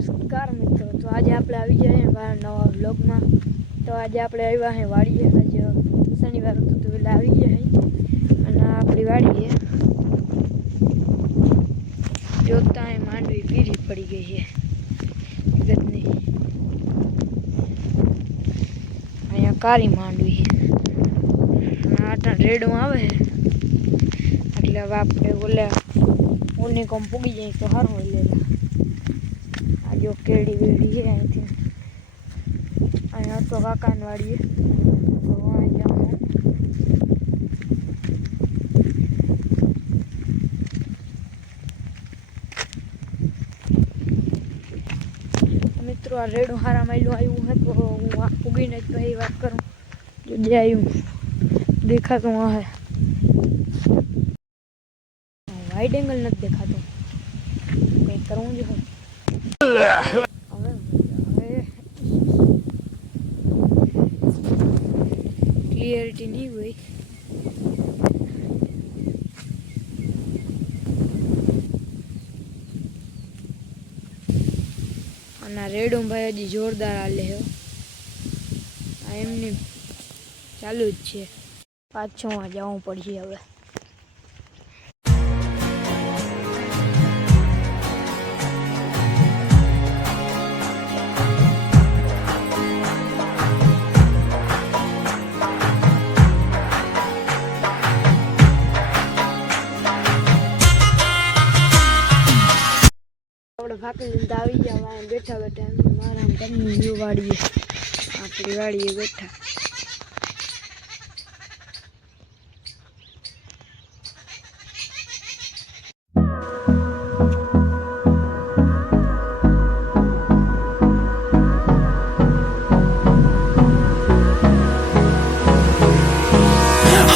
નમસ્કાર મિત્રો, તો આજે આપણે આવી જઈએ બહાર નવા બ્લોગમાં તો આજે આપણે આવ્યા હે વાડીએ. આજે શનિવાર તો પેલા આવી જાય હે અને આપણી વાડીએ જોતા એ માંડવી પીરી પડી ગઈ છે. વિગતની અહીંયા કારી માંડવી છે. ત્રણ રેડમાં આવે એટલે હવે આપણે ઓલે ઓની પૂગી જાય તો સારું લેલા આ જો કેડી વેડી છે અહીંથી અહીંયા તો કાકાની વાડીએ તો અહીં જાઉં મિત્રો આ રેડું હારા માયલું આવ્યું હે તો હું આ ઉગીને જ પછી વાત કરું જો જે આવ્યું દેખાતું હે વાઇડ એંગલ નથી દેખાતું કંઈક કરવું જ હોય હવે હવે ક્લિયરિટી નહીં હોય અને રેડું ભાઈ હજી જોરદાર હાલે આ એમની ચાલુ જ છે. પાછું જવું પડશે હવે. આપણે ફાકી લીધા આવી ગયા વાય બેઠા બેઠા એમને મારા ઘરની વ્યૂ વાળીએ આપણી વાળીએ બેઠા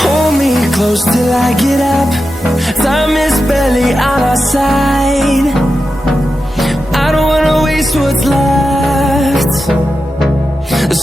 Hold me close till I get up. Time is barely on our side.